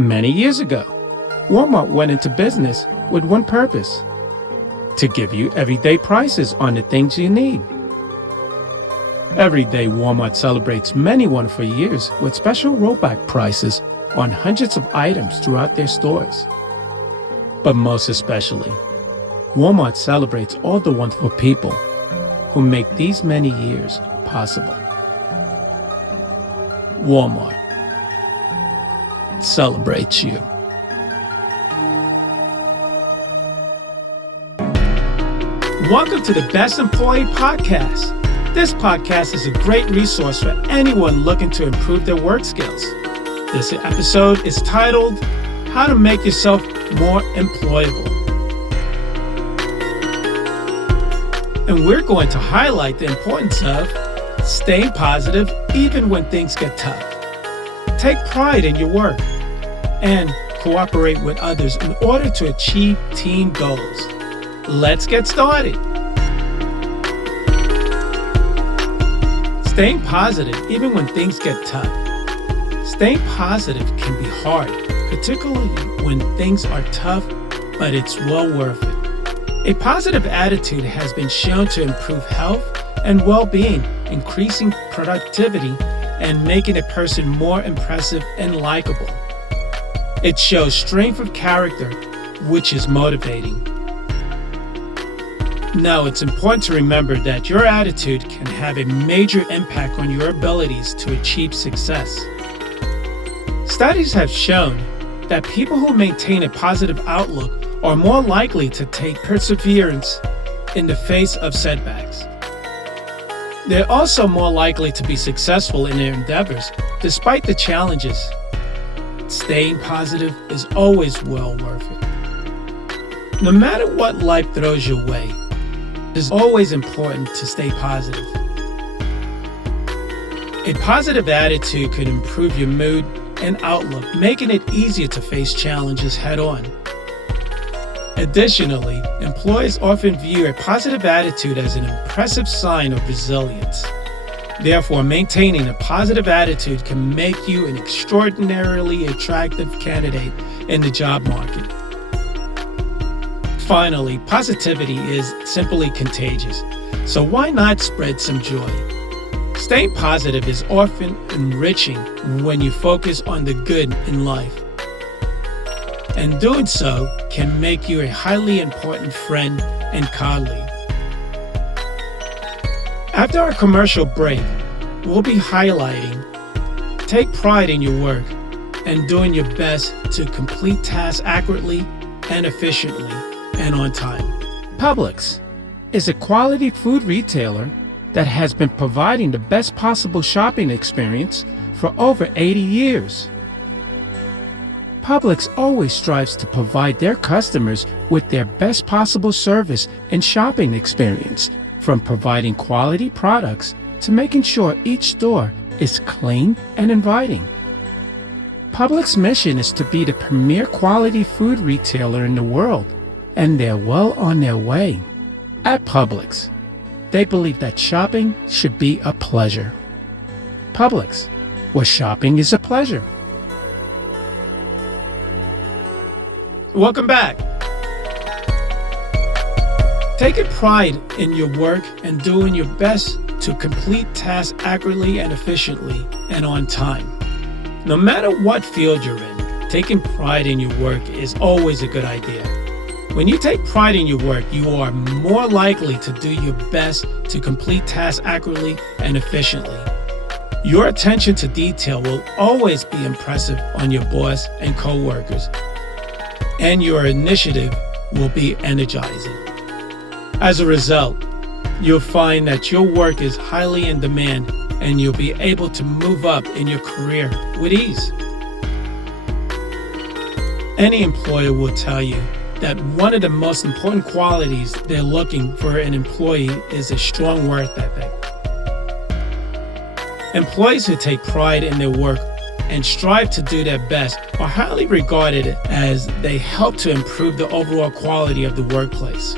Many years ago, Walmart went into business with one purpose: to give you everyday prices on the things you need. Every day, Walmart celebrates many wonderful years with special rollback prices on hundreds of items throughout their stores. But most especially, Walmart celebrates all the wonderful people who make these many years possible. Walmart celebrates you. Welcome to the Best Employee Podcast. This podcast is a great resource for anyone looking to improve their work skills. This episode is titled, How to Make Yourself More Employable. And we're going to highlight the importance of staying positive even when things get tough. Take pride in your work and cooperate with others in order to achieve team goals. Let's get started. Staying positive even when things get tough. Staying positive can be hard, particularly when things are tough, but it's well worth it. A positive attitude has been shown to improve health and well-being, increasing productivity, and making a person more impressive and likable. It shows strength of character, which is motivating. Now, it's important to remember that your attitude can have a major impact on your abilities to achieve success. Studies have shown that people who maintain a positive outlook are more likely to take perseverance in the face of setbacks. They're also more likely to be successful in their endeavors despite the challenges. Staying positive is always well worth it. No matter what life throws your way, it is always important to stay positive. A positive attitude could improve your mood and outlook, making it easier to face challenges head-on. Additionally, employees often view a positive attitude as an impressive sign of resilience. Therefore, maintaining a positive attitude can make you an extraordinarily attractive candidate in the job market. Finally, positivity is simply contagious, so why not spread some joy? Staying positive is often enriching when you focus on the good in life. And doing so can make you a highly important friend and colleague. After our commercial break, we'll be highlighting take pride in your work and doing your best to complete tasks accurately and efficiently and on time. Publix is a quality food retailer that has been providing the best possible shopping experience for over 80 years. Publix always strives to provide their customers with their best possible service and shopping experience, from providing quality products to making sure each store is clean and inviting. Publix's mission is to be the premier quality food retailer in the world, and they're well on their way. At Publix, they believe that shopping should be a pleasure. Publix, where shopping is a pleasure. Welcome back. Taking pride in your work and doing your best to complete tasks accurately and efficiently and on time. No matter what field you're in, taking pride in your work is always a good idea. When you take pride in your work, you are more likely to do your best to complete tasks accurately and efficiently. Your attention to detail will always be impressive on your boss and coworkers, and your initiative will be energizing. As a result, you'll find that your work is highly in demand and you'll be able to move up in your career with ease. Any employer will tell you that one of the most important qualities they're looking for in an employee is a strong work ethic. Employees who take pride in their work and strive to do their best are highly regarded as they help to improve the overall quality of the workplace.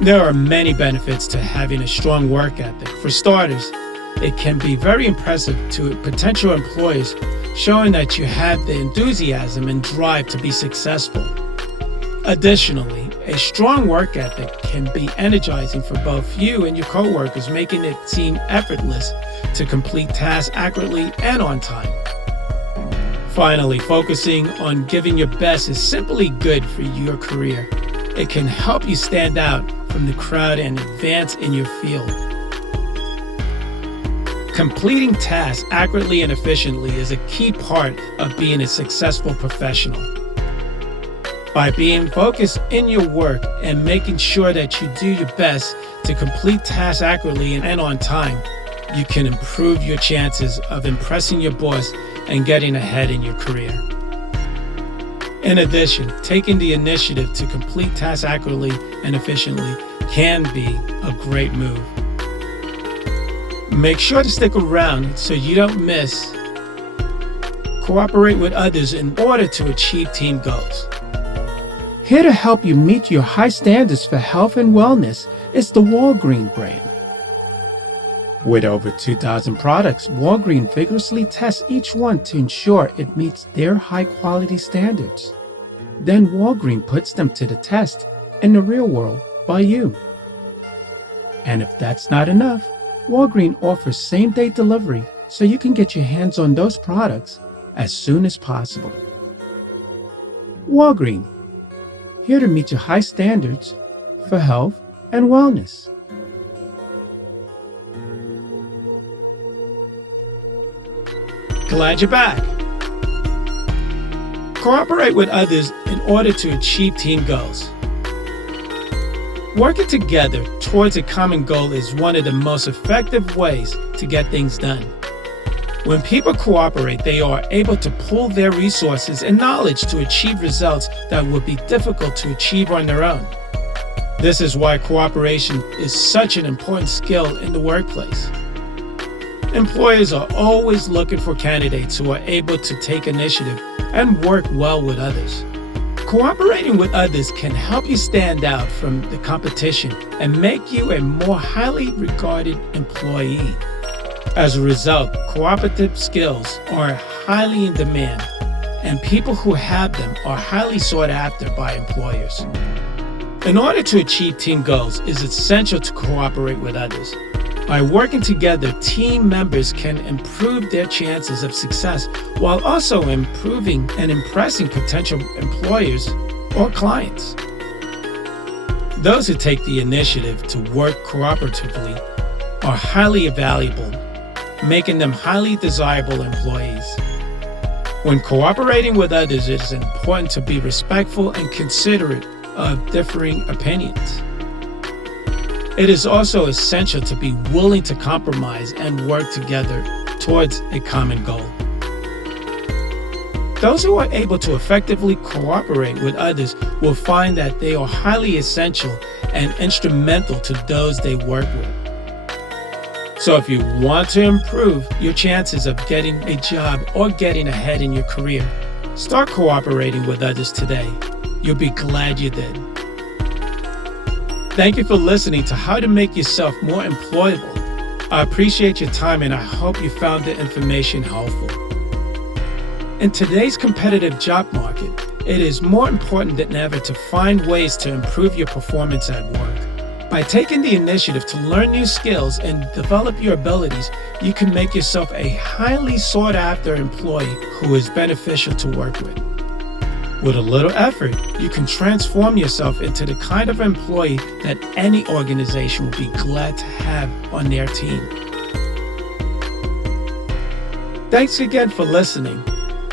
There are many benefits to having a strong work ethic. For starters, it can be very impressive to potential employers showing that you have the enthusiasm and drive to be successful. Additionally, a strong work ethic can be energizing for both you and your coworkers, making it seem effortless to complete tasks accurately and on time. Finally, focusing on giving your best is simply good for your career. It can help you stand out from the crowd and advance in your field. Completing tasks accurately and efficiently is a key part of being a successful professional. By being focused in your work and making sure that you do your best to complete tasks accurately and on time, you can improve your chances of impressing your boss and getting ahead in your career. In addition, taking the initiative to complete tasks accurately and efficiently can be a great move. Make sure to stick around so you don't miss. Cooperate with others in order to achieve team goals. Here to help you meet your high standards for health and wellness is the Walgreens brand. With over 2,000 products, Walgreens vigorously tests each one to ensure it meets their high-quality standards. Then Walgreens puts them to the test in the real world by you. And if that's not enough, Walgreens offers same-day delivery so you can get your hands on those products as soon as possible. Walgreens, here to meet your high standards for health and wellness. Glad you're back. Cooperate with others in order to achieve team goals. Working together towards a common goal is one of the most effective ways to get things done. When people cooperate, they are able to pool their resources and knowledge to achieve results that would be difficult to achieve on their own. This is why cooperation is such an important skill in the workplace. Employers are always looking for candidates who are able to take initiative and work well with others. Cooperating with others can help you stand out from the competition and make you a more highly regarded employee. As a result, cooperative skills are highly in demand, and people who have them are highly sought after by employers. In order to achieve team goals, it is essential to cooperate with others. By working together, team members can improve their chances of success while also improving and impressing potential employers or clients. Those who take the initiative to work cooperatively are highly valuable, making them highly desirable employees. When cooperating with others, it is important to be respectful and considerate of differing opinions. It is also essential to be willing to compromise and work together towards a common goal. Those who are able to effectively cooperate with others will find that they are highly essential and instrumental to those they work with. So if you want to improve your chances of getting a job or getting ahead in your career, start cooperating with others today. You'll be glad you did. Thank you for listening to How to Make Yourself More Employable. I appreciate your time and I hope you found the information helpful. In today's competitive job market, it is more important than ever to find ways to improve your performance at work. By taking the initiative to learn new skills and develop your abilities, you can make yourself a highly sought after employee who is beneficial to work with. With a little effort, you can transform yourself into the kind of employee that any organization will be glad to have on their team. Thanks again for listening,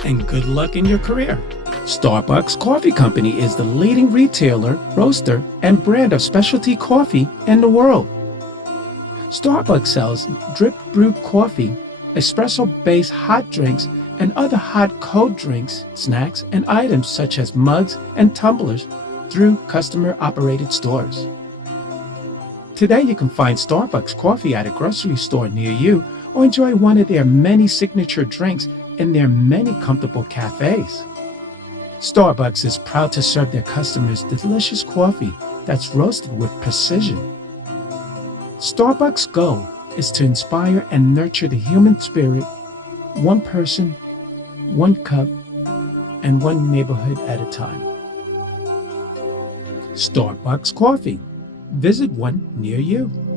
and good luck in your career. Starbucks Coffee Company is the leading retailer, roaster, and brand of specialty coffee in the world. Starbucks sells drip brewed coffee, espresso-based hot drinks, and other hot cold drinks, snacks, and items such as mugs and tumblers through customer-operated stores. Today you can find Starbucks coffee at a grocery store near you or enjoy one of their many signature drinks in their many comfortable cafes. Starbucks is proud to serve their customers delicious coffee that's roasted with precision. Starbucks' goal is to inspire and nurture the human spirit, one person one cup and one neighborhood at a time. Starbucks coffee. Visit one near you.